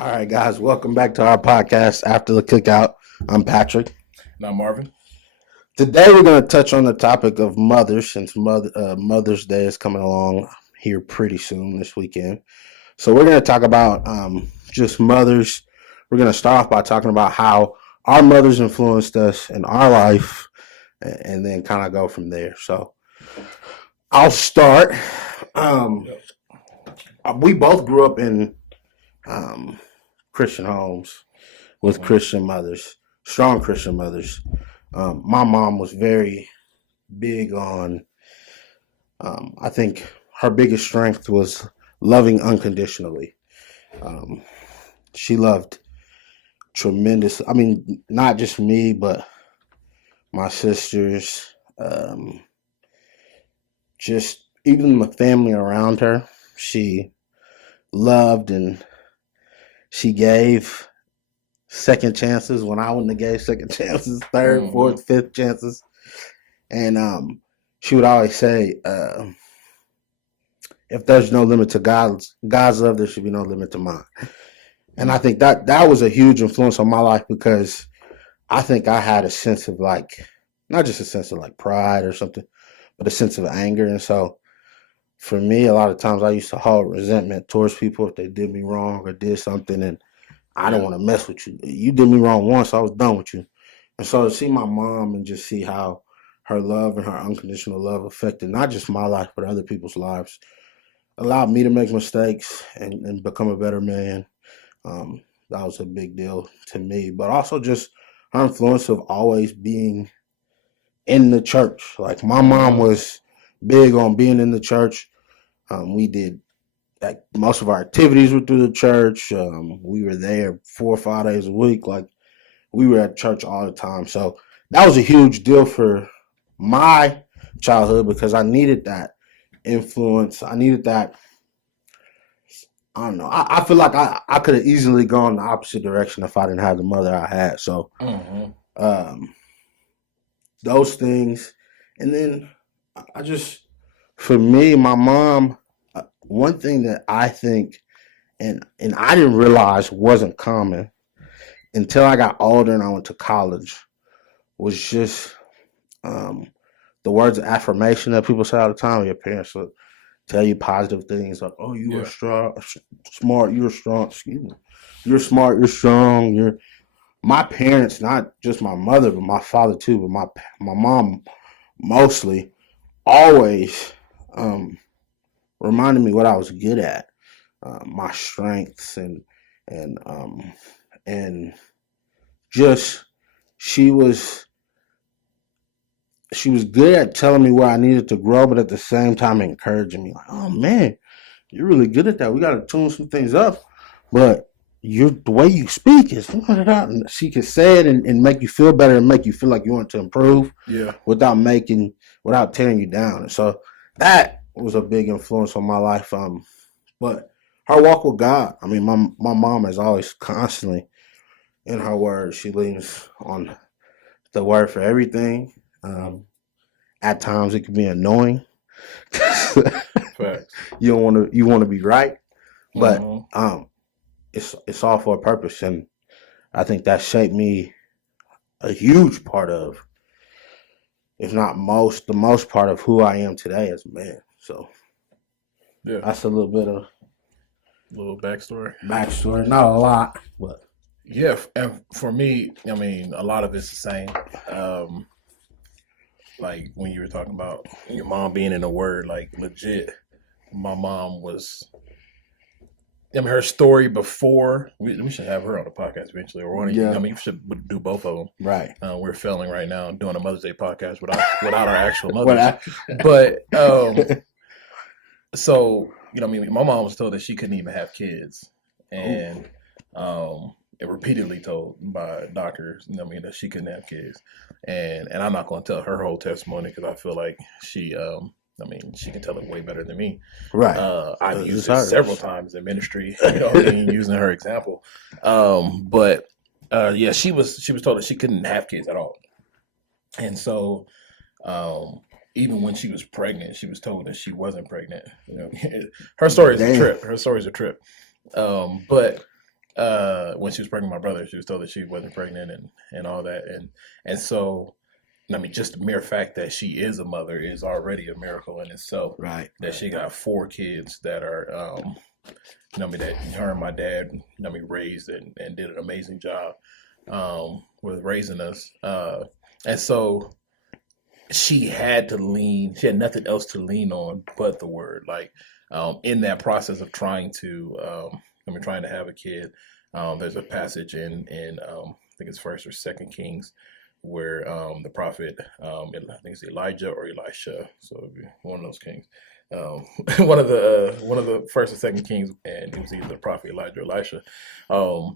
All right, guys, welcome back to our podcast after the cookout. I'm Patrick. Now, Marvin. Today, we're going to touch on the topic of mothers since Mother's Day is coming along here pretty soon this weekend. So, we're going to talk about just mothers. We're going to start off by talking about how our mothers influenced us in our life and then kind of go from there. So, I'll start. We both grew up in Christian homes with Christian mothers, strong Christian mothers. My mom was very big on, I think her biggest strength was loving unconditionally. She loved tremendous. I mean, not just me, but my sisters, just even the family around her. She loved and she gave second chances when I wouldn't have gave second chances, third, fourth, fifth chances. And she would always say, if there's no limit to God's love, there should be no limit to mine. And I think that was a huge influence on my life because I think I had a sense of not just a sense of pride or something, but a sense of anger. And so for me, a lot of times I used to hold resentment towards people if they did me wrong or did something. And I don't want to mess with you. You did me wrong once, I was done with you. And so to see my mom and just see how her love and her unconditional love affected not just my life, but other people's lives, allowed me to make mistakes and become a better man. That was a big deal to me. But also just her influence of always being in the church. Like my mom was big on being in the church. We did most of our activities were through the church. We were there 4 or 5 days a week. We were at church all the time. So that was a huge deal for my childhood because I needed that influence. I needed that. I don't know. I feel like I could have easily gone the opposite direction if I didn't have the mother I had. So those things. And then for me, my mom, one thing that I think, and I didn't realize wasn't common until I got older and I went to college, was just the words of affirmation that people say all the time. Your parents will tell you positive things like, "Oh, you are strong, smart. You're strong. Excuse me. You're smart. You're strong. My parents, not just my mother, but my father too, but my mom mostly, always reminded me what I was good at, my strengths, and just she was good at telling me where I needed to grow, but at the same time encouraging me, like, "Oh man, you're really good at that. We got to tune some things up, but the way you speak is." And she could say it and make you feel better and make you feel like you want to improve, without tearing you down. And so that was a big influence on my life. But her walk with God. I mean, my mom is always constantly in her word. She leans on the word for everything. At times it can be annoying. You want to be right, but it's all for a purpose, and I think that shaped me a huge part of, if not the most part of who I am today as a man. So that's a little bit of backstory. Not a lot, but and for me, I mean, a lot of it's the same. Like when you were talking about your mom being in the word, like legit, my mom was. I mean, her story before we should have her on the podcast eventually, or one of you. I mean, we should do both of them. Right. We're failing right now doing a Mother's Day podcast without our actual mothers. But so I mean, my mom was told that she couldn't even have kids, and repeatedly told by doctors, I mean, that she couldn't have kids, and I'm not going to tell her whole testimony because I feel like she. I mean, she can tell it way better than me. Right. I've used it several times in ministry, using her example. But she was told that she couldn't have kids at all. And so even when she was pregnant, she was told that she wasn't pregnant. Her story is a trip. Her story is a trip. But when she was pregnant with my brother, she was told that she wasn't pregnant and all that. And so, I mean, just the mere fact that she is a mother is already a miracle in itself. Right. That she got 4 kids that are, that her and my dad, raised and did an amazing job with raising us. And so she had nothing else to lean on but the word. Like in that process of trying to have a kid, there's a passage in I think it's First or Second Kings where the prophet, I think it's Elijah or Elisha, so it'd be one of those kings. One of the First or Second Kings, and it was either the prophet Elijah or Elisha,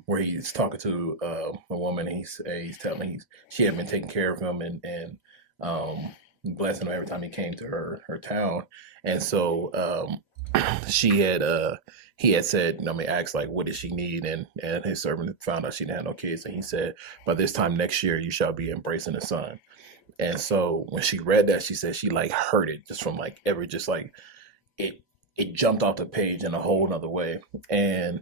where he's talking to a woman. And he's telling she had been taking care of him and blessing him every time he came to her town, and so she had he had said, asked like, what did she need? And his servant found out she didn't have no kids, and he said, by this time next year you shall be embracing a son. And so when she read that, she said she like heard it just from like it jumped off the page in a whole nother way, and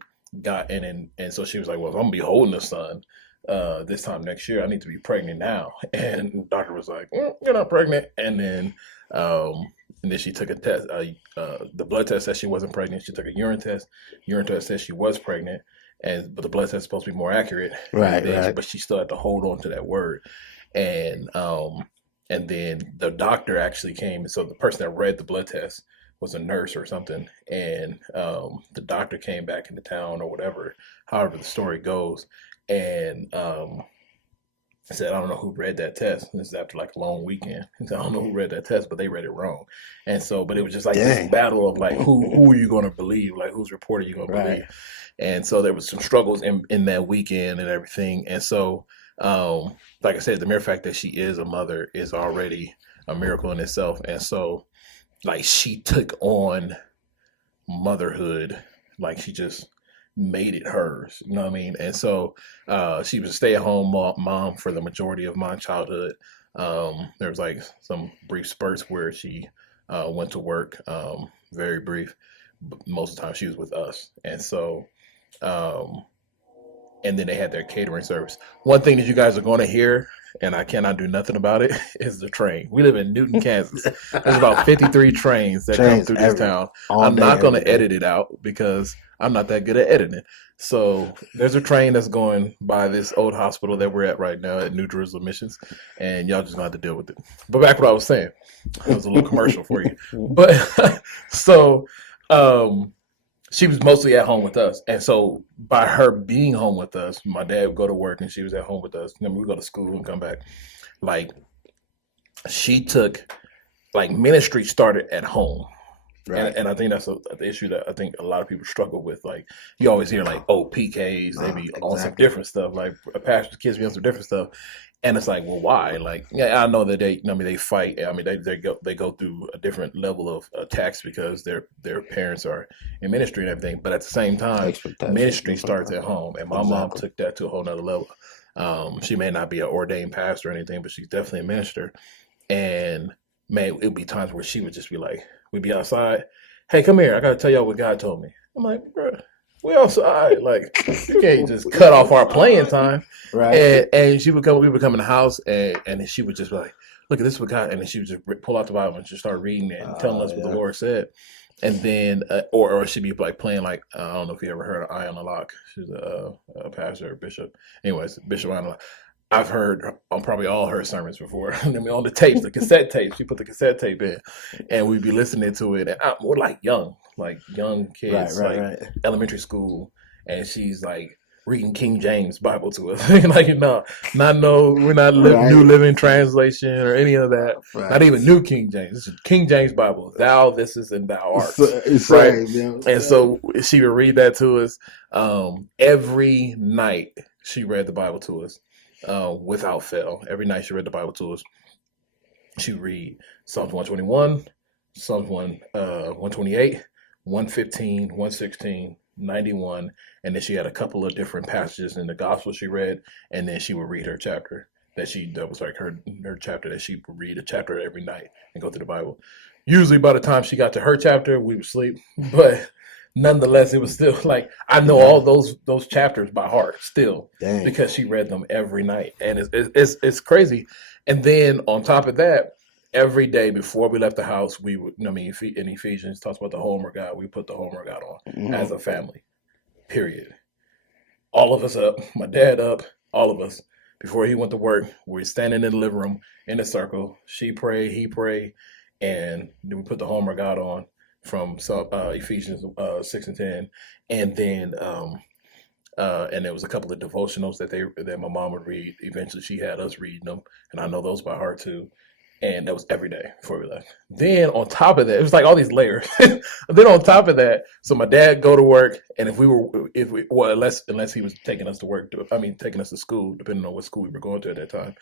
so she was like, well, if I'm gonna be holding a son this time next year, I need to be pregnant now. And the doctor was like, you're not pregnant. And then she took a test. The blood test said she wasn't pregnant. She took a urine test. Urine test said she was pregnant, but the blood test is supposed to be more accurate. Right. But she still had to hold on to that word. And then the doctor actually came. And so the person that read the blood test was a nurse or something. And the doctor came back into town or whatever, however the story goes. And I said, I don't know who read that test. This is after like a long weekend. He said, I don't know who read that test, but they read it wrong. And so, but it was just like this battle of like, who are you going to believe? Like, whose report are you going to believe? And so there was some struggles in that weekend and everything. And so, like I said, the mere fact that she is a mother is already a miracle in itself. And so, like, she took on motherhood, like she just made it hers, you know what I mean? And so she was a stay-at-home mom for the majority of my childhood. There was like some brief spurts where she went to work, very brief, but most of the time she was with us. And so and then they had their catering service. One thing that you guys are going to hear, and I cannot do nothing about it, is the train. We live in Newton, Kansas. There's about 53 trains that come through this town. I'm not going to edit it out because I'm not that good at editing. So there's a train that's going by this old hospital that we're at right now at New Jerusalem Missions, and y'all just gonna have to deal with it. But back what I was saying, it was a little commercial for you. But so she was mostly at home with us. And so by her being home with us, my dad would go to work and she was at home with us. Then we would go to school and come back. Like, she took, like, ministry started at home. Right. And I think that's the issue that I think a lot of people struggle with. Like, you always hear, like, PKs, they be on some different stuff. Like, pastor's kids be on some different stuff. And it's like, well, why? Like, yeah, I know that they fight. I mean, they go through a different level of attacks because their parents are in ministry and everything. But at the same time, ministry starts at home, and my mom took that to a whole nother level. She may not be an ordained pastor or anything, but she's definitely a minister. And man, it'd be times where she would just be like, we'd be outside. Hey, come here. I got to tell y'all what God told me. I'm like, bro, we outside. Like, you can't just cut off our playing time. Right. And we would come in the house and she would just be like, look at this what God, and then she would just pull out the Bible and just start reading it and telling us what the Lord said. And then, or she'd be like playing like, I don't know if you ever heard of Ion Lock. She's a pastor or bishop. Anyways, Bishop Ion Lock. I've heard on probably all her sermons before. I mean, on the tapes, the cassette tapes. She put the cassette tape in, and we'd be listening to it. And we're like young kids, elementary school, and she's like reading King James Bible to us. Like, we're not New Living Translation or any of that. Right. Not even New King James. This is King James Bible. Thou, this is, and thou art. Right. And so she would read that to us every night. She read the Bible to us. Without fail. Every night she read the Bible to us. She would read Psalms 121, Psalms 128, 115, 116, 91, and then she had a couple of different passages in the gospel she read, and then she would read her chapter that was like her chapter that she would read a chapter every night and go through the Bible. Usually by the time she got to her chapter, we would sleep, but nonetheless, it was still like I know all those chapters by heart still Dang. because she read them every night, and it's crazy. And then on top of that, every day before we left the house, we would. I mean, in Ephesians talks about the homework out. We put the homework out on as a family. Period. All of us up, my dad up, all of us. Before he went to work, we were standing in the living room in a circle. She prayed, he prayed, and then we put the homework out on from Ephesians 6 and 10, and then and there was a couple of devotionals that my mom would read. Eventually, she had us reading them, and I know those by heart too. And that was every day before we left. Then on top of that, it was like all these layers. Then on top of that, so my dad go to work, and unless he was taking us to work, taking us to school, depending on what school we were going to at that time,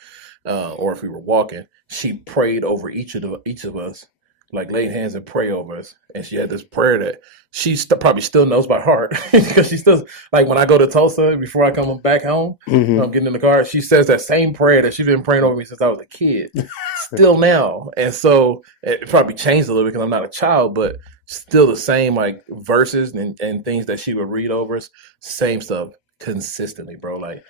or if we were walking, she prayed over each of us, like laid hands and pray over us. And she had this prayer that she probably still knows by heart because she still, like when I go to Tulsa before I come back home, I'm getting in the car. She says that same prayer that she's been praying over me since I was a kid, still now. And so it probably changed a little bit because I'm not a child, but still the same like verses and things that she would read over us, same stuff consistently, bro. Like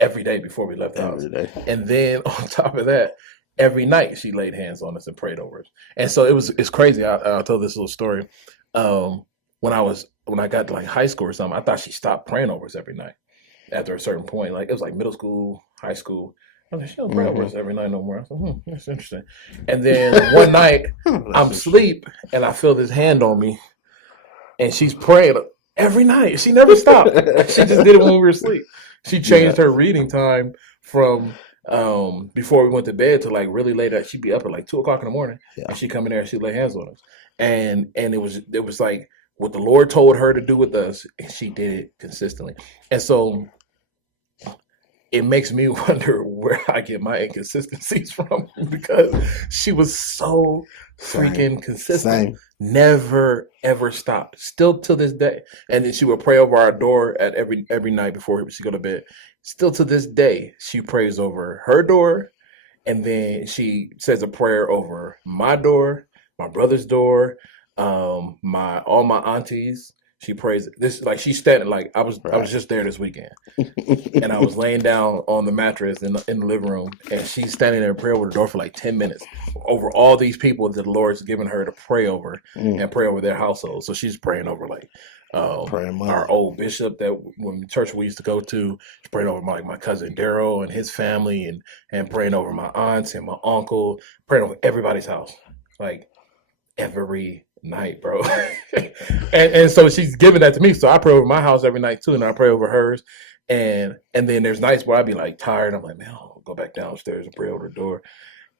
every day before we left the house. And then on top of that, every night she laid hands on us and prayed over us. And so it's crazy. I'll tell this little story. When I got to like high school or something, I thought she stopped praying over us every night after a certain point. Like it was like middle school, high school. I was like, she don't pray over us every night no more. I was like, that's interesting. And then one night I'm asleep and I feel this hand on me and she's praying every night. She never stopped. She just did it when we were asleep. She changed her reading time from before we went to bed to like really late. She'd be up at like 2 o'clock in the morning, and she'd come in there and she'd lay hands on us. And it was like what the Lord told her to do with us, and she did it consistently. And so it makes me wonder where I get my inconsistencies from because she was so freaking consistent. Never ever stopped. Still to this day. And then she would pray over our door at every night before she go to bed. Still to this day, she prays over her door, and then she says a prayer over my door, my brother's door, all my aunties. She prays this like she's standing like I was just there this weekend, and I was laying down on the mattress in the living room, and she's standing there and pray over the door for like 10 minutes over all these people that the Lord's given her to pray over and pray over their household. So she's praying over like our old bishop that when the church we used to go to, she's praying over my cousin Daryl and his family, and praying over my aunts and my uncle, praying over everybody's house, like every night, bro. and so she's giving that to me. So I pray over my house every night too, and I pray over hers. And then there's nights where I'd be like tired. I'm like, man, I'll go back downstairs and pray over the door.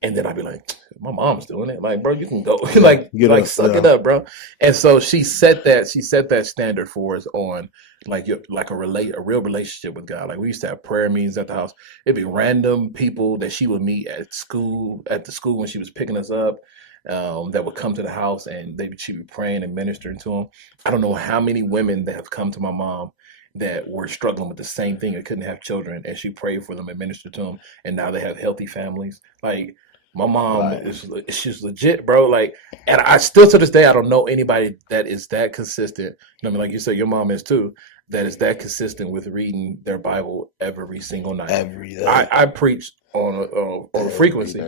And then I'd be like, my mom's doing it. Like, bro, you can go. like suck it up, bro. And so she set that standard for us on like a real relationship with God. Like we used to have prayer meetings at the house. It'd be random people that she would meet at the school when she was picking us up. That would come to the house and she'd be praying and ministering to them. I don't know how many women that have come to my mom that were struggling with the same thing and couldn't have children, and she prayed for them and ministered to them, and now they have healthy families. Like my mom she's legit, bro. Like, and I still to this day I don't know anybody that is that consistent. I mean, like you said, your mom is too. That is that consistent with reading their Bible every single night. Every day. I preach on a frequency,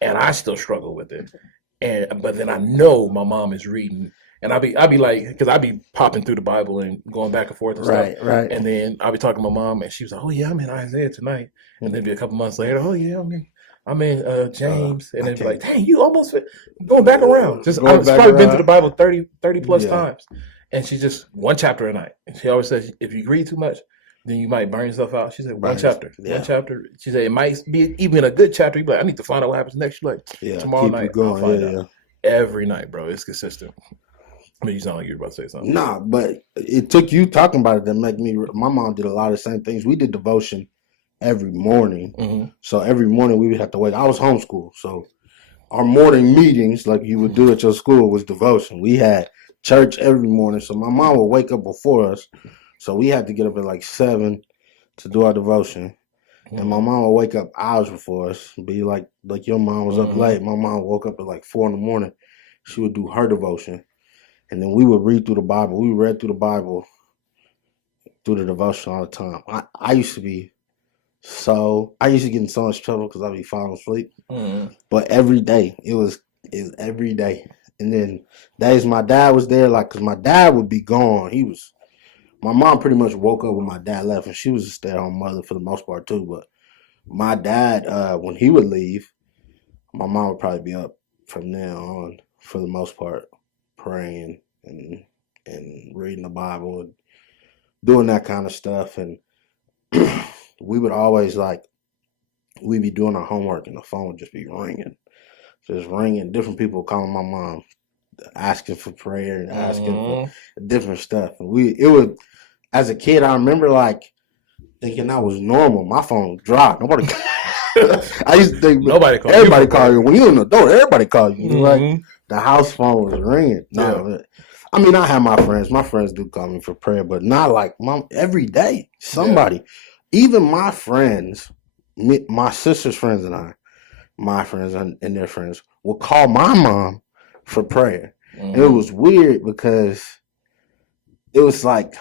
and I still struggle with it. But then I know my mom is reading, and I'll be like, because I'll be popping through the Bible and going back and forth and stuff. Right. And then I'll be talking to my mom, and she was like, "Oh yeah, I'm in Isaiah tonight." And then be a couple months later, "Oh yeah, I'm in James." And then be like, "Dang, you almost going back around." I've probably been to the Bible 30 plus times, and she just one chapter a night. And she always says, if you read too much, then you might burn yourself out. She said, one chapter. She said, it might be even a good chapter. You'd be like, I need to find out what happens next. You're like, tomorrow night, I'll find out. Every night, bro. It's consistent. I mean, you sound like you're about to say something. Nah, but it took you talking about it to make me. My mom did a lot of the same things. We did devotion every morning. Mm-hmm. So every morning we would have to wake. I was homeschooled. So our morning meetings, like you would do at your school, was devotion. We had church every morning. So my mom would wake up before us. So we had to get up at like 7 to do our devotion. And my mom would wake up hours before us. Be like your mom was up late. My mom woke up at like 4 in the morning. She would do her devotion. and then we would read through the Bible. We read through the Bible through the devotion all the time. I used to be I used to get in so much trouble because I'd be falling asleep. Mm. But every day, it was every day. And then days my dad was there, like, because my dad would be gone. My mom pretty much woke up when my dad left, and she was a stay-at-home mother for the most part too. But my dad, when he would leave, my mom would probably be up from now on for the most part, praying and reading the Bible and doing that kind of stuff. And we would always we'd be doing our homework and the phone would just be ringing. Just ringing. Different people calling my mom, asking for prayer and asking for different stuff. And it was, as a kid, I remember thinking that was normal. My phone dropped. Nobody. I used to think everybody call you when you're in the door. Everybody call you. Like the house phone was ringing. No, I mean, I have my friends. My friends do call me for prayer, but not like mom every day. Somebody, even my friends, my sister's friends and my friends and their friends will call my mom for prayer. And it was weird because it was like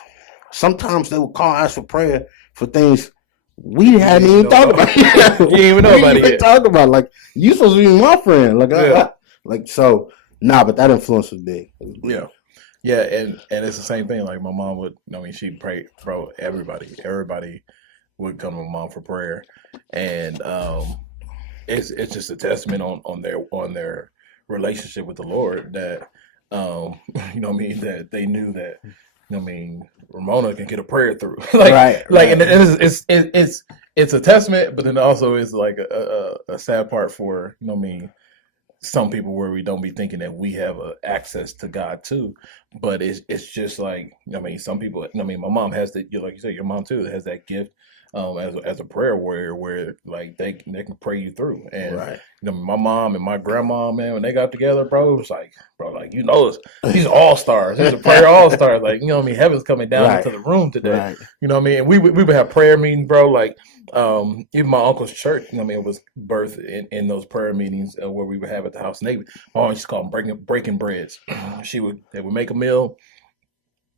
sometimes they would call us for prayer for things we hadn't even talked about. You didn't even know about it yet. Talk about you supposed to be my friend. But that influence was big. Yeah, and it's the same thing. Like my mom would, she prayed, bro. Everybody would come to my mom for prayer, and it's just a testament on their relationship with the Lord that that they knew that Ramona can get a prayer through. And it's a testament, but then also it's like a sad part for some people where we don't be thinking that we have access to God too. But it's just like some people. My mom has like you said, your mom too has that gift as a prayer warrior where they can pray you through. And my mom and my grandma, man, when they got together, bro, it was like, these all stars. These are prayer all stars. Heaven's coming down into the room today. And we would have prayer meetings, bro. Even my uncle's church, it was birthed in those prayer meetings where we would have at the house. And my mom used to call them breaking breads. They would make a meal,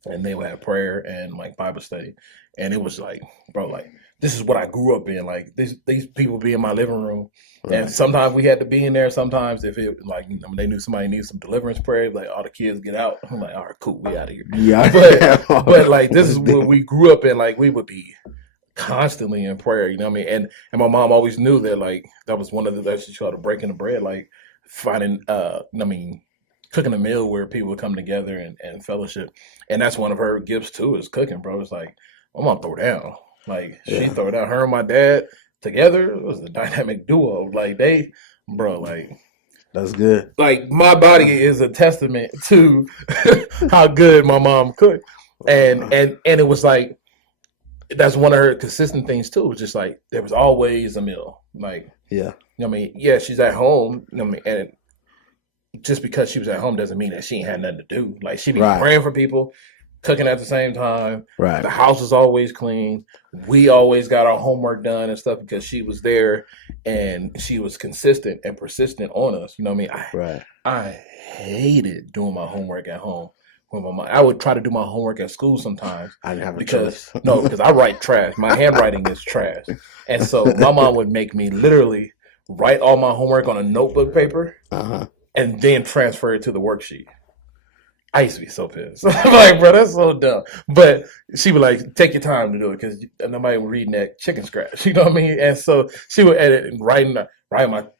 and they would have prayer and Bible study. And it was this is what I grew up in. These people be in my living room, and sometimes we had to be in there. Sometimes if it they knew somebody needed some deliverance prayer, all the kids get out. I'm like, all right, cool, we out of here. Yeah, but this is what we grew up in. We would be constantly in prayer. And my mom always knew that that was one of the lessons she called breaking the bread. Finding cooking a meal where people would come together and fellowship. And that's one of her gifts too, is cooking, bro. It's my mom throw down. She throw down. Her and my dad together, it was a dynamic duo. That's good. My body is a testament to how good my mom cooked. And it was that's one of her consistent things too. It was just there was always a meal. She's at home, and just because she was at home doesn't mean that she ain't had nothing to do. She'd be praying for people, cooking at the same time. The house was always clean. We always got our homework done and stuff because she was there and she was consistent and persistent on us. I hated doing my homework at home. I would try to do my homework at school sometimes. I didn't have because I write trash. My handwriting is trash. And so my mom would make me literally write all my homework on a notebook paper and then transfer it to the worksheet. I used to be so pissed. Bro, that's so dumb. But she would take your time to do it because nobody was reading that chicken scratch. You know what I mean? And so she would edit and write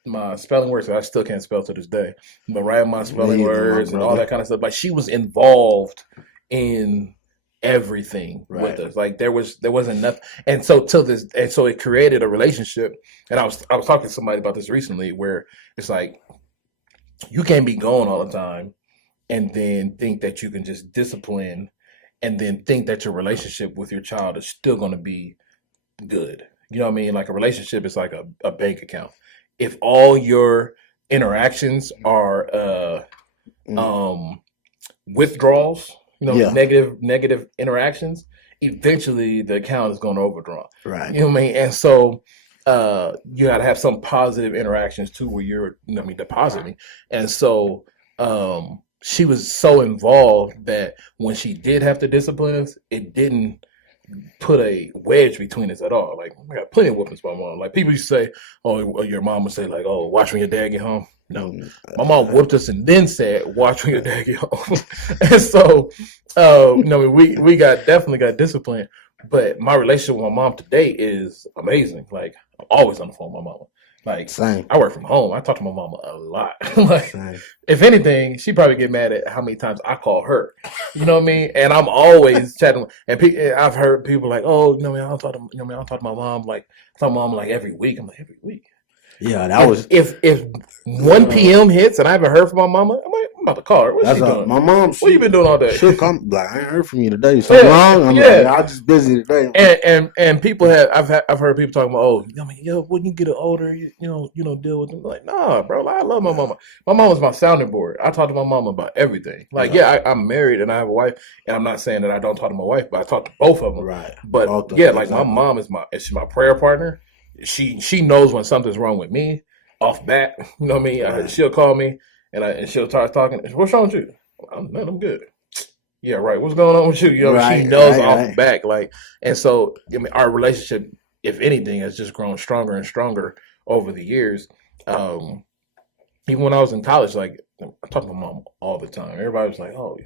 my spelling words. I still can't spell to this day. But writing my spelling words and all that kind of stuff. She was involved in everything with us. There wasn't nothing. And so it created a relationship. And I was talking to somebody about this recently where it's you can't be gone all the time and then think that you can just discipline and then think that your relationship with your child is still going to be good. You know what I mean? A relationship is like a bank account. If all your interactions are withdrawals, negative interactions, eventually the account is going to overdraw. You know what I mean? And so you got to have some positive interactions too where you're depositing. And so she was so involved that when she did have to discipline us, it didn't put a wedge between us at all. Like, I got plenty of whoopings by my mom. Like, people used to say, "Oh, your mom would say like, oh, watch when your dad get home." No, my mom whooped us and then said, "Watch when your dad get home." And so, we definitely got disciplined. But my relationship with my mom today is amazing. Like, I'm always on the phone with my mama. Like, Same. I work from home. I talk to my mama a lot. Like, Same. if anything, she probably get mad at how many times I call her. You know what I mean? And I'm always chatting. And I've heard people like, "Oh, I don't talk to, I don't talk to my mom like, every week." I'm like, every week. Yeah, that was if 1 p.m. hits and I haven't heard from my mama, I'm about to call her. What's she doing? My mom. What you been doing all day? She'll come like, I ain't heard from you today. Something wrong? I'm like, I'm just busy today. And people I've heard people talking about, when you get older, you deal with them. Like, nah, bro. I love my mama. My mom was my sounding board. I talk to my mama about everything. Like, I'm married and I have a wife, and I'm not saying that I don't talk to my wife, but I talk to both of them. Right. But my mom is she's my prayer partner. She knows when something's wrong with me off bat. You know what I mean? Right. She'll call me and she'll start talking. "What's wrong with you?" I'm good. Yeah, right. What's going on with you? You know, she knows off back. Like, and so our relationship, if anything, has just grown stronger and stronger over the years. Even when I was in college, like, I talked to my mom all the time. Everybody was like, "Oh,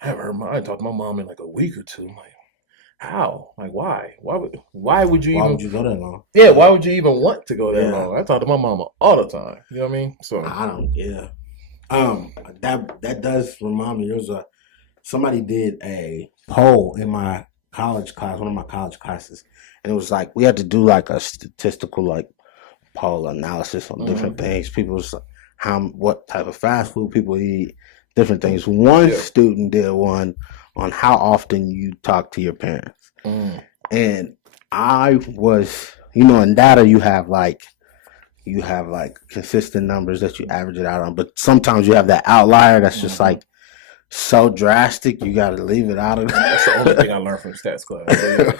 I haven't heard I talked to my mom in like a week or two." I'm like, how? Like, why? Why would you go that long? Yeah, why would you even want to go that long? I talk to my mama all the time. You know what I mean? So I don't. Yeah. That does remind me. There was somebody did a poll in my college class, one of my college classes, and it was like we had to do like a statistical like poll analysis on different things. People's what type of fast food people eat, different things. One student did one on how often you talk to your parents. And I was, in data you have like consistent numbers that you average it out on, but sometimes you have that outlier that's just like so drastic you got to leave it out of it. That's the only thing I learned from stats class.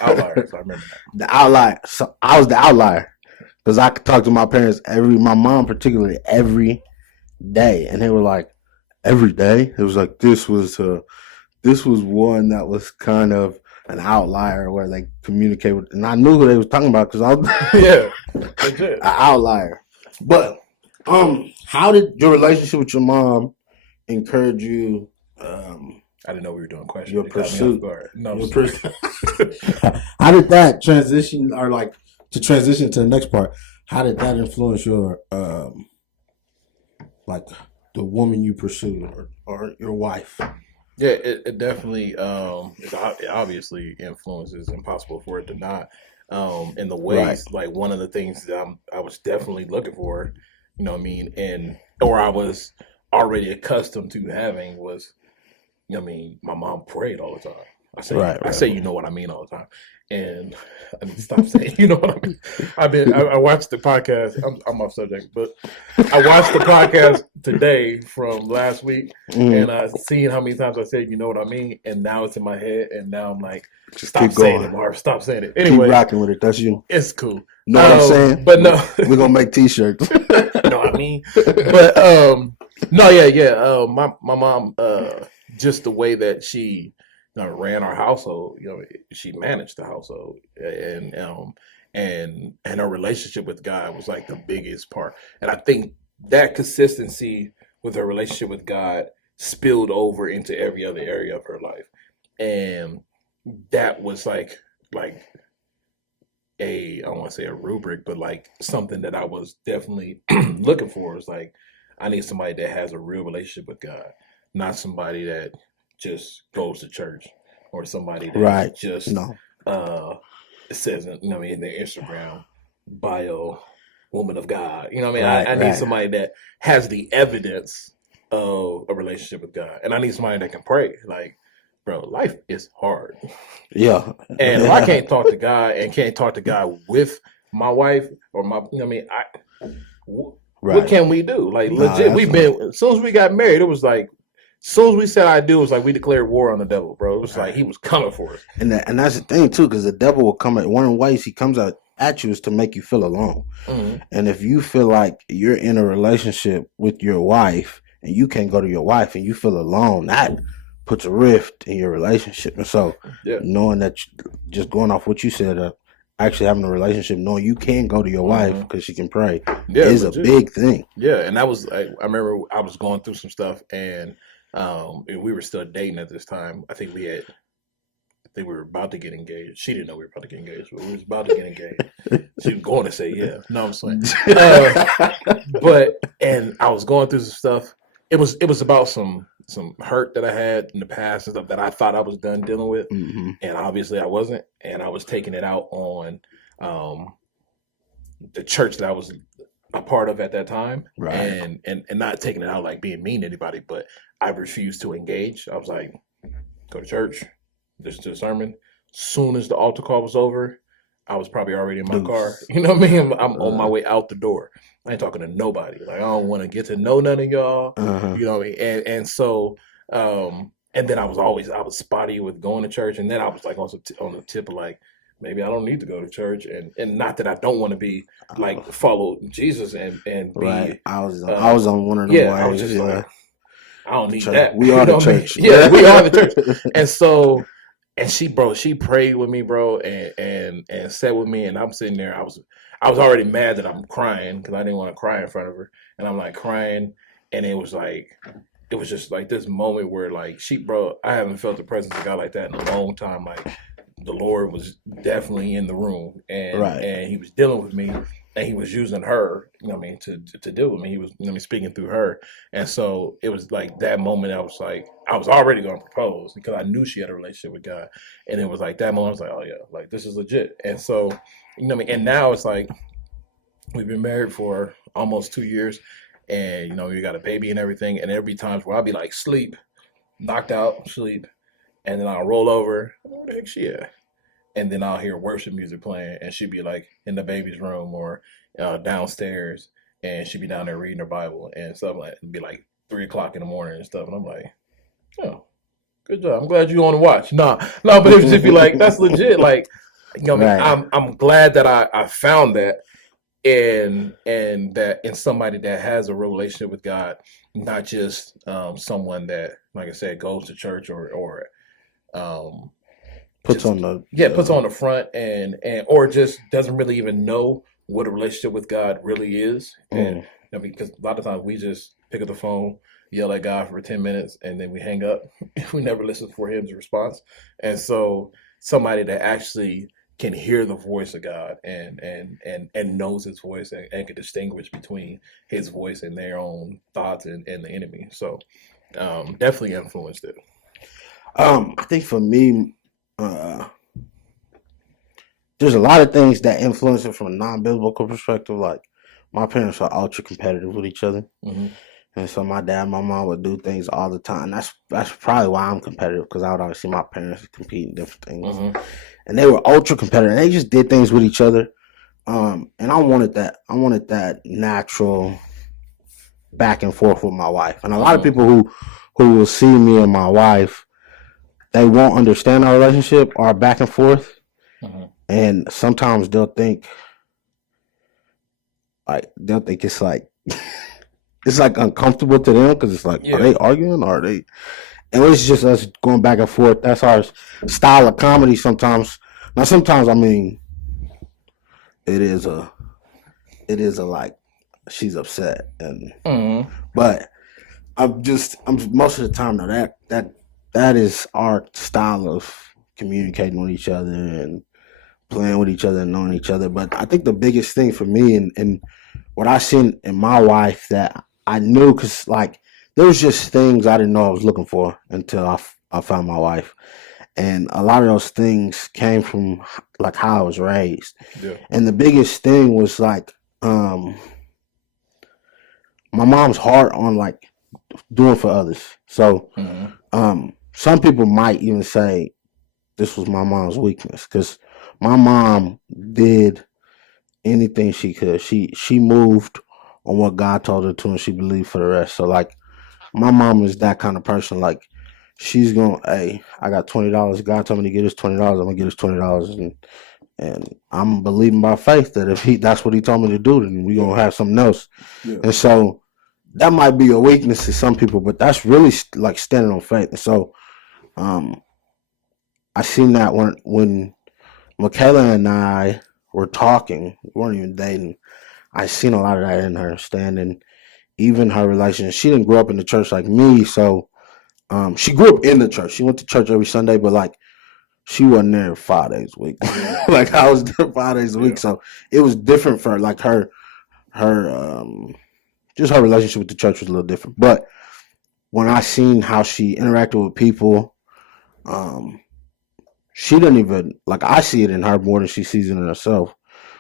Outliers, I remember that. The outlier. So I was the outlier because I could talk to my parents my mom particularly every day, and they were like, every day. It was like this was one that was kind of an outlier where they communicate with, and I knew who they was talking about because I was an outlier. But how did your relationship with your mom encourage you? I didn't know we were doing questions. Your pursuit. No, how did that transition, or like to transition to the next part? How did that influence your like the woman you pursued or your wife? Yeah, it definitely it obviously influences. Impossible for it to not. In the ways, like one of the things that I was definitely looking for, you know what I mean, or I was already accustomed to having was, my mom prayed all the time. I say you know what I mean all the time. And I need to stop saying you know what I mean. I watched the podcast. I'm off subject, but I watched the podcast today from last week, and I seen how many times I said you know what I mean, and now it's in my head, and now I'm like, stop saying it, Marv. Stop saying it. Anyway, keep rocking with it. That's you. It's cool. Know what I'm saying? But no, we're gonna make T-shirts. You know what I mean? But no, yeah. My mom, just the way that she ran our household, she managed the household, and her relationship with God was like the biggest part. And I think that consistency with her relationship with God spilled over into every other area of her life, and that was like I don't want to say a rubric, but like something that I was definitely looking for. Is like, I need somebody that has a real relationship with God, not somebody that just goes to church, or somebody that just says, in their Instagram bio, woman of God. You know what I mean? I need somebody that has the evidence of a relationship with God, and I need somebody that can pray. Like, bro, life is hard. Yeah. And if I can't talk to God and can't talk to God with my wife or my, what can we do? Like, legit, as soon as we got married, it was like, as soon as we said I do, it was like we declared war on the devil, bro. It was like he was coming for us. And that's the thing, too, because the devil will come at one of the ways he comes out at you is to make you feel alone. Mm-hmm. And if you feel like you're in a relationship with your wife and you can't go to your wife and you feel alone, that puts a rift in your relationship. And so knowing that, just going off what you said, actually having a relationship, knowing you can go to your wife because she can pray, is legit. A big thing. Yeah, and that was, I remember I was going through some stuff, and we were still dating at this time. I think we were about to get engaged. She didn't know we were about to get engaged, but we was about to get engaged. She was going to say, yeah. No, I'm saying. And I was going through some stuff. It was about some hurt that I had in the past and stuff that I thought I was done dealing with. Mm-hmm. And obviously I wasn't. And I was taking it out on the church that I was a part of at that time. Right. And not taking it out like being mean to anybody, but I refused to engage. I was like, go to church, listen to the sermon. Soon as the altar call was over, I was probably already in my car. You know what I mean? I'm on my way out the door. I ain't talking to nobody. Like, I don't want to get to know none of y'all. You know what I mean? And so, and then I was spotty with going to church. And then I was like on the tip of like, maybe I don't need to go to church. And not that I don't want to be like, follow Jesus and be. Right. I was on one of the ways. I was just like, I don't need that. We are the church. Yeah, we are the church. And so, and she prayed with me, bro, and sat with me, and I'm sitting there. I was already mad that I'm crying because I didn't want to cry in front of her, and I'm like crying, and it was just like this moment where like I haven't felt the presence of God like that in a long time. Like the Lord was definitely in the room, and He was dealing with me. And He was using her, you know what I mean, to deal with me. He was, you know what I mean, speaking through her. And so it was like that moment I was already going to propose because I knew she had a relationship with God. And it was like that moment I was like, oh yeah, like this is legit. And so, you know what I mean? And now it's like we've been married for almost 2 years and, you know, you got a baby and everything. And there'll be times where I'll be like knocked out, sleep. And then I'll roll over. Where the heck she at? And then I'll hear worship music playing, and she'd be like in the baby's room or downstairs, and she'd be down there reading her Bible and stuff like. It'd be like 3:00 in the morning and stuff, and I'm like, oh, good job. I'm glad you on the watch. No, but it would just be like that's legit. Like, you know, right. I'm glad that I found that, and that in somebody that has a relationship with God, not just someone that, like I said, goes to church or puts on the front and or just doesn't really even know what a relationship with God really is. And I mean, because a lot of times we just pick up the phone, yell at God for 10 minutes, and then we hang up. We never listen for His response. And so somebody that actually can hear the voice of God and knows His voice and can distinguish between His voice and their own thoughts and the enemy. So definitely influenced it. I think for me, there's a lot of things that influence it from a non-biblical perspective. Like my parents are ultra competitive with each other, and so my dad and my mom would do things all the time. That's probably why I'm competitive, because I would always see my parents compete in different things, and they were ultra competitive. They just did things with each other, and I wanted that. I wanted that natural back and forth with my wife. And a lot of people who will see me and my wife, they won't understand our relationship, our back and forth. And sometimes they'll think it's like it's like uncomfortable to them, because it's like, are they arguing? Are they? And it's just us going back and forth. That's our style of comedy sometimes. Now sometimes, I mean, it is a like she's upset, and but I'm most of the time though that is our style of communicating with each other and playing with each other and knowing each other. But I think the biggest thing for me and what I seen in my wife that I knew, because like there was just things I didn't know I was looking for until I found my wife. And a lot of those things came from like how I was raised. Yeah. And the biggest thing was like my mom's heart on like doing for others. So some people might even say this was my mom's weakness, because my mom did anything she could. She moved on what God told her to, and she believed for the rest. So like my mom is that kind of person. Like she's going, hey, I got $20. God told me to get us $20. I'm gonna get us $20, and I'm believing by faith that if that's what He told me to do, then we gonna have something else. Yeah. And so that might be a weakness to some people, but that's really like standing on faith. And so, um, I seen that when Michaela and I were talking, we weren't even dating. I seen a lot of that in her, standing, even her relationship. She didn't grow up in the church like me, so she grew up in the church. She went to church every Sunday, but like she wasn't there 5 days a week. Like I was there 5 days a week, so it was different for her. Like her just her relationship with the church was a little different. But when I seen how she interacted with people, um, she didn't even like I see it in her more than she sees it in herself.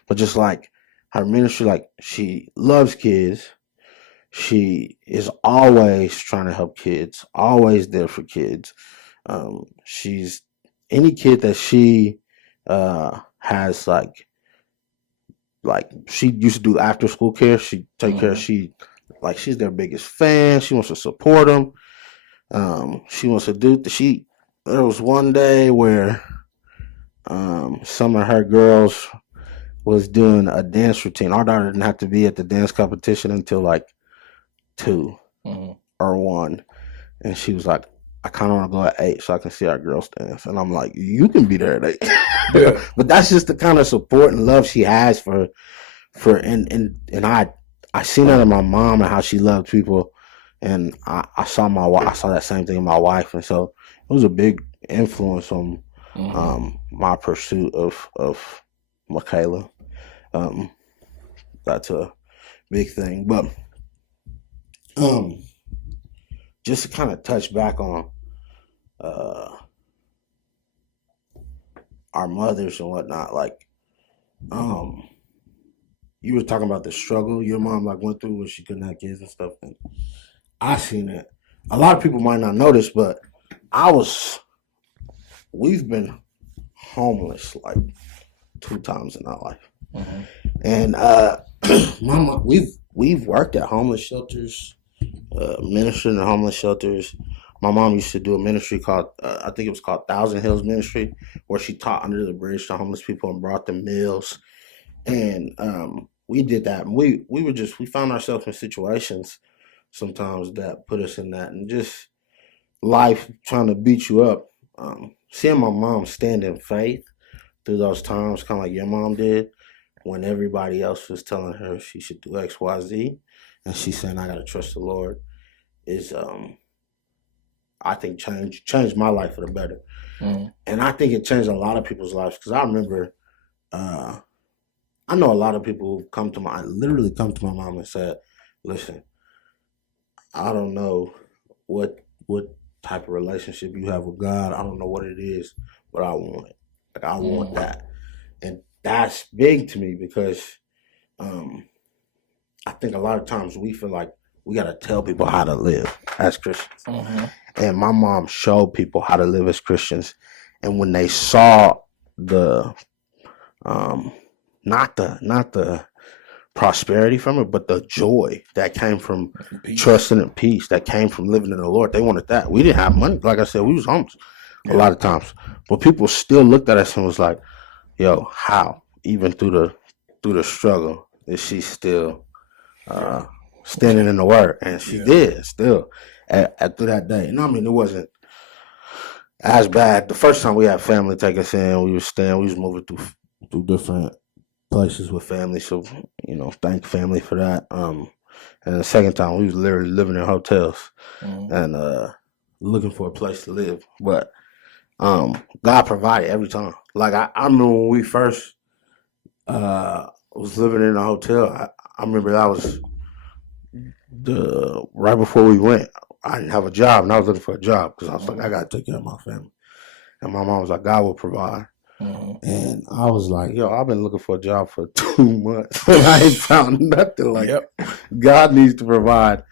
But just like her ministry, like she loves kids. She is always trying to help kids, always there for kids. She's any kid that she has like she used to do after school care. She take care. She like she's their biggest fan. She wants to support them. She wants to do. There was one day where some of her girls was doing a dance routine. Our daughter didn't have to be at the dance competition until like 2 or 1, and she was like, I kind of want to go at 8 so I can see our girls dance. And I'm like, you can be there at 8. Yeah. But that's just the kind of support and love she has for and I seen that in my mom and how she loved people, and I saw that same thing in my wife, and so it was a big influence on my pursuit of Michaela. That's a big thing, but just to kind of touch back on our mothers and whatnot, like you were talking about the struggle your mom like went through when she couldn't have kids and stuff, and I seen it. A lot of people might not notice, but we've been homeless like 2 times in our life, and mama, we've worked at homeless shelters, ministered in homeless shelters. My mom used to do a ministry called, I think it was called Thousand Hills Ministry, where she taught under the bridge to homeless people and brought them meals. And we did that. And we found ourselves in situations sometimes that put us in that, and just life trying to beat you up. Seeing my mom stand in faith through those times, kind of like your mom did, when everybody else was telling her she should do X, Y, Z, and she's saying, I gotta trust the Lord, is I think changed my life for the better. And I think it changed a lot of people's lives, because I remember I know a lot of people who literally come to my mom and said, listen, I don't know what type of relationship you have with God. I don't know what it is, but I want it. Like I want that. And that's big to me, because I think a lot of times we feel like we got to tell people how to live as Christians. And my mom showed people how to live as Christians. And when they saw the not the prosperity from it, but the joy that came from trusting and peace that came from living in the Lord, they wanted that. We didn't have money. Like I said, we was homeless a lot of times. But people still looked at us and was like, yo, how? Even through the struggle, is she still standing in the word? And she did still through that day. And I mean, it wasn't as bad. The first time we had family take us in, we was moving through different places with family. So, thank family for that. And the second time we was literally living in hotels and looking for a place to live. But God provided every time. Like I remember when we first was living in a hotel, I remember that was right before we went. I didn't have a job, and I was looking for a job because I was like, I got to take care of my family. And my mom was like, God will provide. And I was like, yo, I've been looking for a job for 2 months. And I ain't found nothing. Like, God needs to provide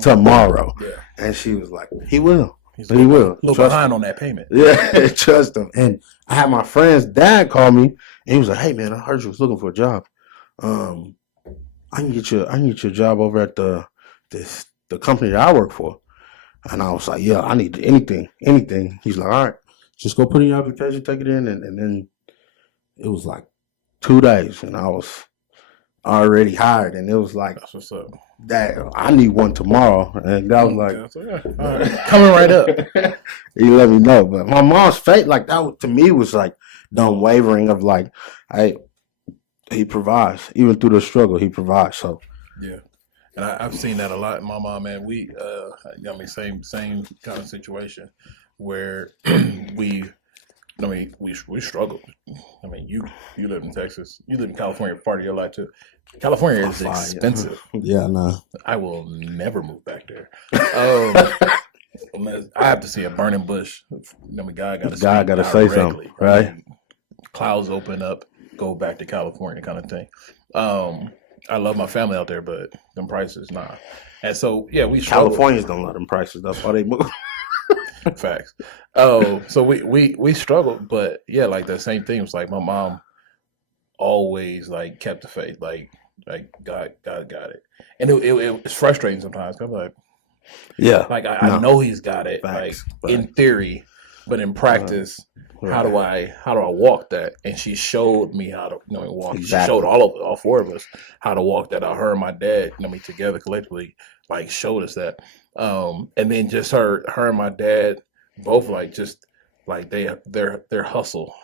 tomorrow. And she was like, he will. He will. A little behind on that payment. Yeah, trust him. And I had my friend's dad call me, and he was like, hey, man, I heard you was looking for a job. I can get you a job over at the company that I work for. And I was like, yeah, I need anything. He's like, all right, just go put in your application, take it in. And then it was like 2 days, and I was already hired, and it was like That's what's up. that. I need one tomorrow, and I was like, all right, coming right up. He let me know. But my mom's faith, like that, to me was like the unwavering of like, he provides even through the struggle. He provides. So yeah. And I've seen that a lot. My mom, man, same kind of situation where we struggled. I mean, you live in Texas, you live in California, part of your life too. California is expensive. Yeah, no. I will never move back there. Unless I have to see a burning bush. God got to say something, right? Clouds open up, go back to California, kind of thing. I love my family out there, but them prices, nah. And so, yeah, we struggled. Californians don't love them prices. That's why they move. Facts. Oh, so we struggled, but yeah, like the same thing was like my mom always like kept the faith, like God got it, and it was frustrating sometimes. I'm like, yeah, like I know He's got it, facts. In theory, but in practice. How do I walk that? And she showed me how to walk. Exactly. She showed all four of us how to walk that out. Her and my dad, together collectively, like showed us that. And then just her and my dad both their hustle.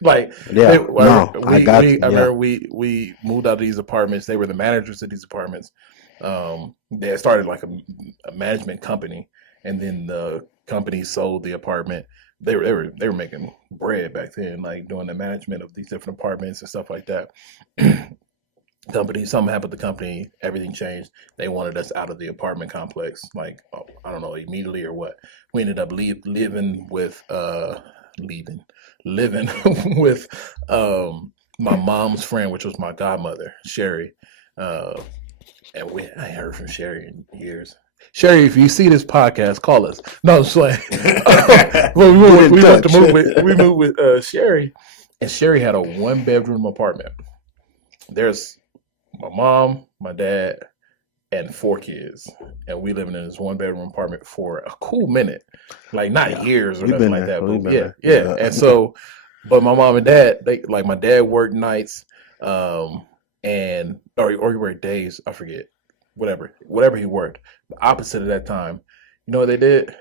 Like yeah, I remember we moved out of these apartments. They were the managers of these apartments. They had started like a management company, and then the company sold the apartment. They were making bread back then, like doing the management of these different apartments and stuff like that. Something happened to the company, everything changed. They wanted us out of the apartment complex, like I don't know, immediately or what. We ended up living with with my mom's friend, which was my godmother, Sherry. And I ain't heard from Sherry in years. Sherry, if you see this podcast, call us. No, it's like we moved with Sherry, and Sherry had a 1-bedroom apartment. There's my mom, my dad, and 4 kids, and we living in this 1-bedroom apartment for a cool minute, like not years or nothing like that. But yeah. And so, but my mom and dad, my dad worked nights, or he worked days. I forget. Whatever he worked. The opposite of that time, you know what they did?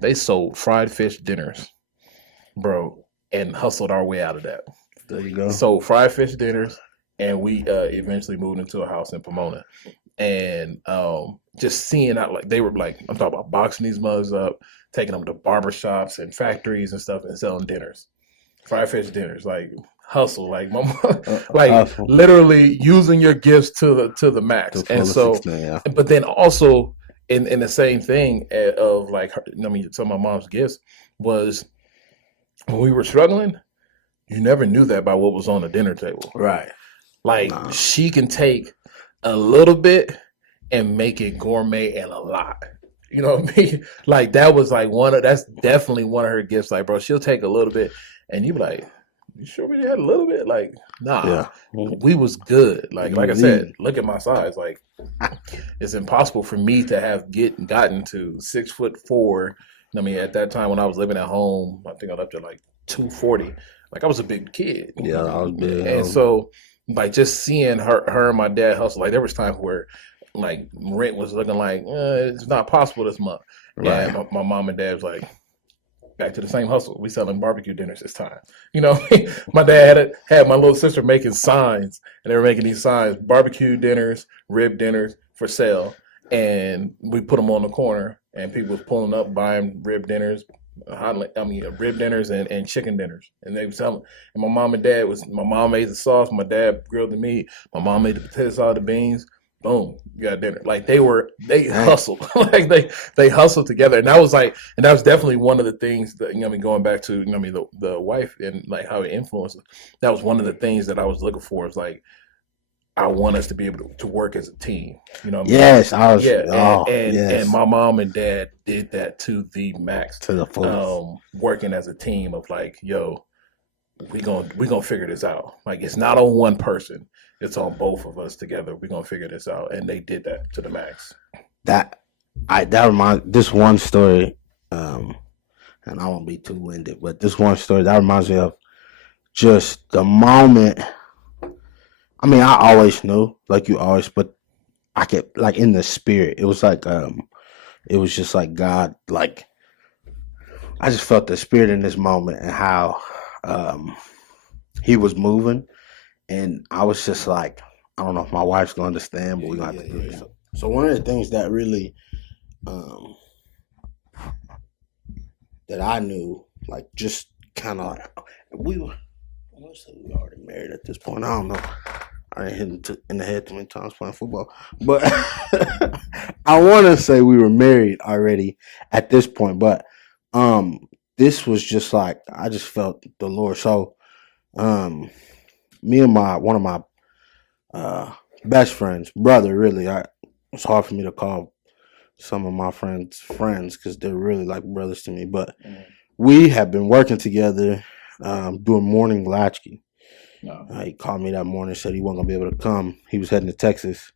They sold fried fish dinners, bro, and hustled our way out of that. There you go. Sold fried fish dinners, and we eventually moved into a house in Pomona. And just seeing out, like they were like, I'm talking about boxing these mothers up, taking them to barbershops and factories and stuff, and selling dinners, fried fish dinners, like. Hustle, like mama, literally using your gifts to the max, and so, extent, yeah. But then also in the same thing of like, some of my mom's gifts was when we were struggling, you never knew that by what was on the dinner table, right? Like she can take a little bit and make it gourmet and a lot. You know what I mean? Like that was like that's definitely one of her gifts. Like, bro, she'll take a little bit, and you be like. You sure we had a little bit? Like, nah, we was good. Like I said, look at my size. Like, it's impossible for me to have gotten to 6'4". At that time when I was living at home, I think I was up to like 240. Like, I was a big kid. Yeah, I was big. And so, like, just seeing her and my dad hustle. Like, there was times where, like, rent was looking like it's not possible this month. Right. And my mom and dad was like. Back to the same hustle. We selling barbecue dinners this time. My dad had my little sister making signs, and they were making these signs, barbecue dinners, rib dinners for sale. And we put them on the corner, and people was pulling up, buying rib dinners, rib dinners and chicken dinners. And they were selling. And my mom made the sauce, my dad grilled the meat, my mom made the potato salad, the beans. Boom, you got dinner. Like they hustled, like they hustled together, and that was definitely one of the things that going back to the wife and like how it influenced. That was one of the things that I was looking for. Is like I want us to be able to work as a team. Yes, I was. And my mom and dad did that to the max, to the fullest. Working as a team of like, yo, we gonna figure this out. Like it's not on one person. It's on both of us together. We're gonna figure this out, and they did that to the max. That reminds this one story, and I won't be too winded, but this one story that reminds me of just the moment I mean, I always knew, like you always, but I kept like in the spirit. It was like it was just like God, like I just felt the spirit in this moment and how um he was moving, and I was just like, I don't know if my wife's gonna understand, but Yeah, we're gonna yeah, have to do yeah, this. yeah. So one of the things that really um that I knew, like just kind of like we were. I want to say we were already married at this point. I don't know. I didn't hit him in the head too many times playing football, but I want to say we were married already at this point. But um, this was just like I just felt the Lord. So um, me and my one of my uh best friends, brother, really, it's hard for me to call some of my friends because they're really like brothers to me. But Mm. we have been working together, doing morning latchkey. No. He called me that morning, said he wasn't gonna be able to come. He was heading to Texas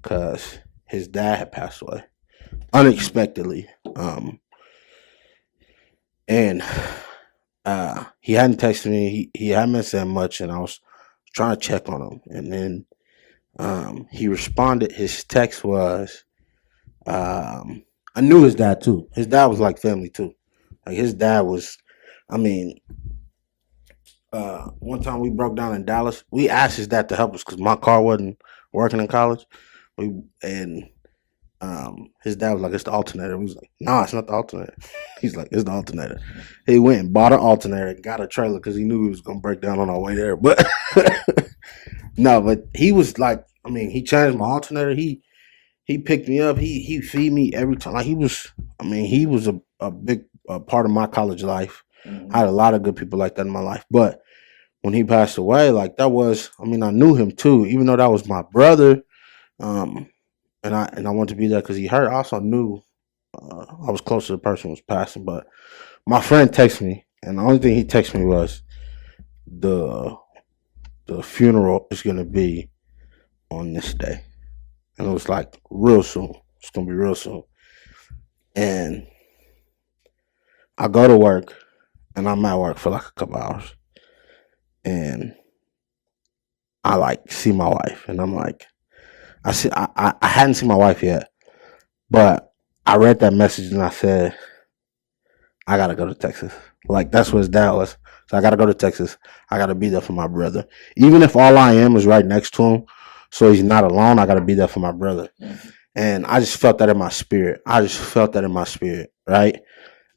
because his dad had passed away unexpectedly, and he hadn't texted me. He hadn't been saying much, and I was trying to check on him, and then he responded. His text was, I knew his dad too. His dad was like family too. Like his dad was, I mean, one time we broke down in Dallas. We asked his dad to help us because my car wasn't working in college. And his dad was like, "It's the alternator." We was like, "Nah, it's not the alternator." He's like, "It's the alternator." He went and bought an alternator, got a trailer because he knew he was gonna break down on our way there. But no, but he was like, I mean, he changed my alternator. He picked me up. He feed me every time. Like he was, I mean, he was a big part of my college life. I had a lot of good people like that in my life, but when he passed away, like that was, I mean, I knew him too, even though that was my brother. Um, and I wanted to be there because he hurt. I also knew I was close to the person who was passing, but my friend texted me, and the only thing he texted me was the the funeral is gonna be on this day, and it was like real soon. It's gonna be real soon, and I go to work, and I'm at work for like a couple hours, and I like see my wife, and I'm like, I hadn't seen my wife yet, but I read that message and I said, I gotta go to Texas. Like that's what his dad was. So I gotta go to Texas. I gotta be there for my brother. Even if all I am is right next to him, so he's not alone, I gotta be there for my brother. Mm-hmm. And I just felt that in my spirit. I just felt that in my spirit, right?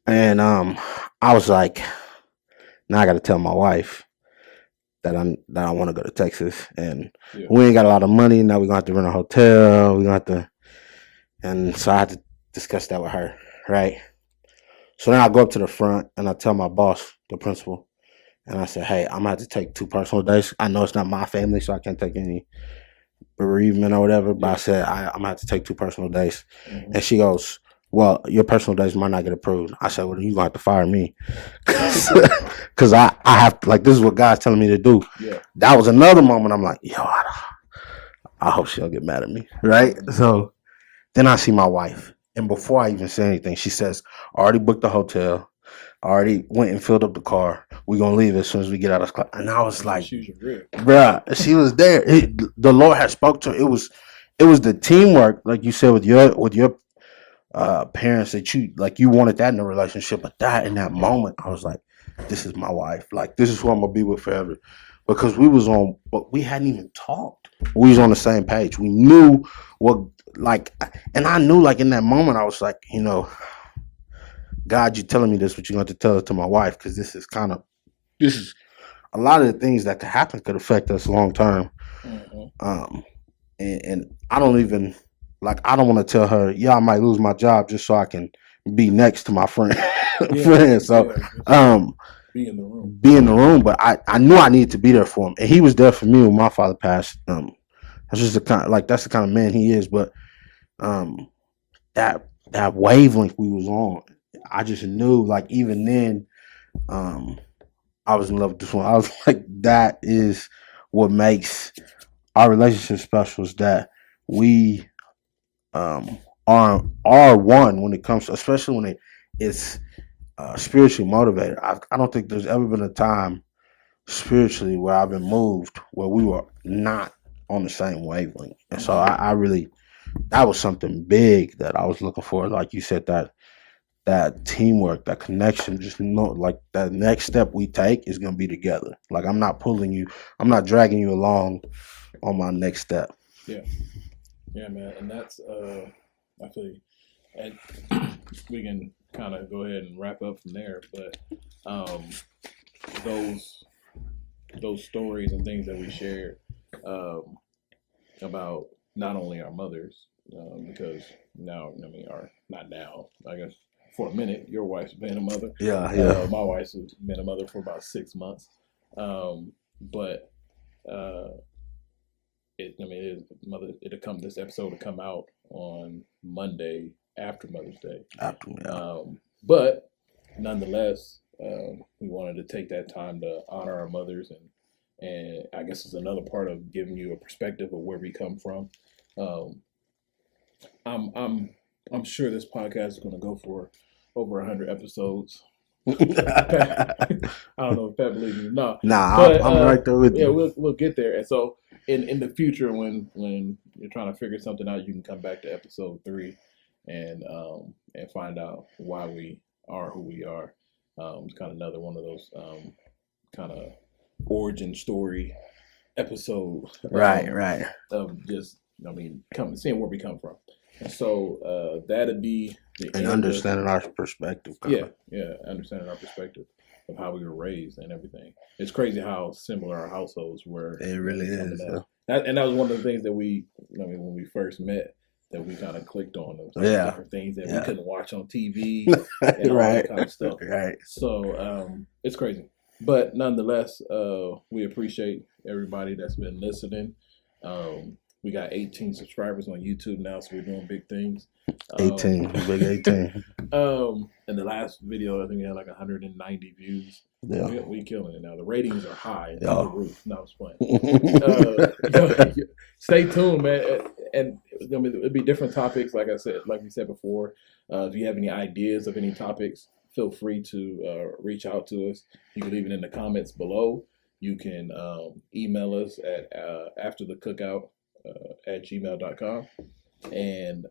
And I was like, now I gotta tell my wife that I want to go to Texas. And Yeah. we ain't got a lot of money. Now we're gonna have to rent a hotel. We're gonna have to, and so I had to discuss that with her, right? So then I go up to the front and I tell my boss, the principal, and I said, "Hey, I'm gonna have to take 2 personal days. I know it's not my family, so I can't take any bereavement or whatever. But I said I'm gonna have to take 2 personal days." Mm-hmm. And she goes, "Well, your personal days might not get approved." I said, "Well, then you gonna have to fire me, because I have like this is what God's telling me to do." Yeah. That was another moment. I'm like, "Yo, I hope she'll get mad at me, right?" So then I see my wife, and before I even say anything, she says, "I already booked the hotel. I already went and filled up the car. We're gonna leave as soon as we get out of class." And I was like, She was your rib. bruh, she was there. The Lord had spoke to her. It was the teamwork, like you said, with your parents that you like you wanted that in a relationship, but that in that moment, I was like, this is my wife. Like this is who I'm gonna be with forever. Because we was on but we hadn't even talked. We was on the same page. We knew what like and I knew like in that moment I was like, God, you're telling me this, but you're going to tell it to my wife because this is a lot of the things that could happen could affect us long term. Mm-hmm. And I don't even like I don't want to tell her, yeah, I might lose my job just so I can be next to my friend. friend. So be in the room. Be in the room, but I knew I needed to be there for him, and he was there for me when my father passed. That's just the kind like that's the kind of man he is. But um, that wavelength we was on, I just knew like even then, um, I was in love with this one. I was like, that is what makes our relationship special is that we um are one when it comes to, especially when it's spiritually motivated. I don't think there's ever been a time spiritually where I've been moved where we were not on the same wavelength. And so I really, that was something big that I was looking for. Like you said, that teamwork, that connection, just know like that next step we take is gonna be together. Like I'm not pulling you, I'm not dragging you along on my next step. Yeah, yeah, man, and that's I feel you. And we can kind of go ahead and wrap up from there. But um, those stories and things that we shared um, about not only our mothers, because now I mean, our not now, I guess for a minute, your wife's been a mother. Yeah, yeah. My wife's been a mother for about 6 months. But I mean, it'll come. This episode will come out on Monday after Mother's Day. After, yeah. But nonetheless, we wanted to take that time to honor our mothers, and I guess it's another part of giving you a perspective of where we come from. Um, I'm sure this podcast is going to go for over 100 episodes. I don't know if Pat believes me. No, but, I'm right there with you. Yeah, we'll get there. And so in the future, when you're trying to figure something out, you can come back to episode 3 and find out why we are who we are. It's kind of another one of those kind of origin story episode. Right. Of just, I mean, seeing where we come from. And so that'd be and understanding our perspective. Yeah, understanding our perspective of how we were raised and everything. It's crazy how similar our households were. It really is. And that was one of the things that when we first met, that we kind of clicked on. Those different things that we couldn't watch on TV and all that kind of stuff. Right. So it's crazy. But nonetheless, we appreciate everybody that's been listening. We got 18 subscribers on YouTube now, so we're doing big things. 18, big 18. And the last video, I think we had like 190 views. Yeah, we killing it now. The ratings are high. Yeah. The roof. No, I'm just playing. Stay tuned, man. And I mean, it'll be different topics. Like we said before. If you have any ideas of any topics, feel free to reach out to us. You can leave it in the comments below. You can email us at afterthecookout at gmail.com and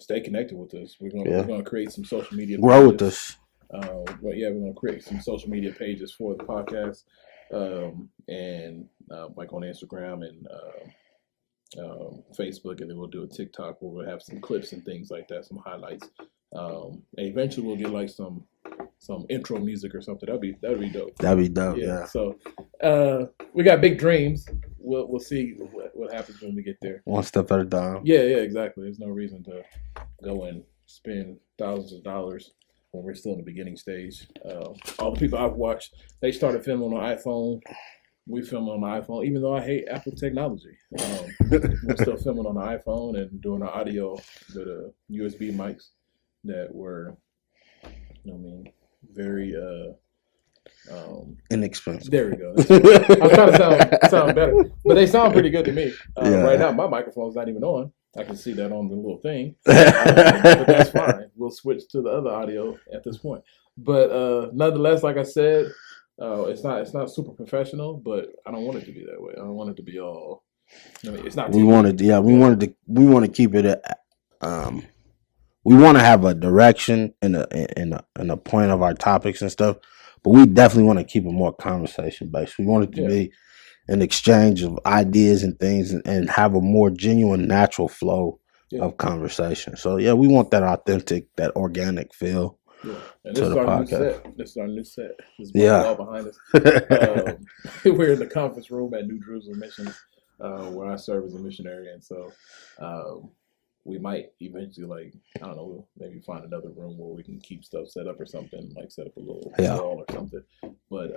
stay connected with us. We're gonna create some social media pages. Grow with us. But yeah, we're gonna create some social media pages for the podcast, and like on Instagram and Facebook, and then we'll do a TikTok where we'll have some clips and things like that, some highlights. And eventually we'll get like some intro music or something. That'd be dope. That'd be dope. Yeah. So we got big dreams. We'll see what happens when we get there. One step at a time. Yeah, exactly. There's no reason to go and spend thousands of dollars when we're still in the beginning stage. All the people I've watched, they started filming on iPhone. We film on the iPhone, even though I hate Apple technology. We're still filming on the iPhone and doing our audio with USB mics that were, very inexpensive. There we go. I'm trying to sound better, but they sound pretty good to me. Right now, my microphone's not even on. I can see that on the little thing, but that's fine. We'll switch to the other audio at this point. But nonetheless, like I said, it's not super professional, but I don't want it to be that way. I don't want it to be all. It's not. We want to keep it. We want to have a direction and a point of our topics and stuff, but we definitely want to keep it more conversation based. We want it to be an exchange of ideas and things, and have a more genuine, natural flow of conversation. So yeah, we want that authentic, that organic feel. Yeah, and this is our podcast. New set. This is our new set. This is all behind us. We're in the conference room at New Jerusalem Mission, where I serve as a missionary, and so we might eventually, I don't know, we'll maybe find another room where we can keep stuff set up or something, like set up a little wall or something. But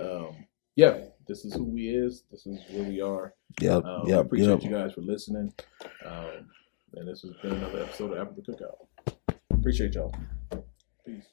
this is who we is. This is where we are. I appreciate you guys for listening. And this has been another episode of After the Cookout. Appreciate y'all. Peace.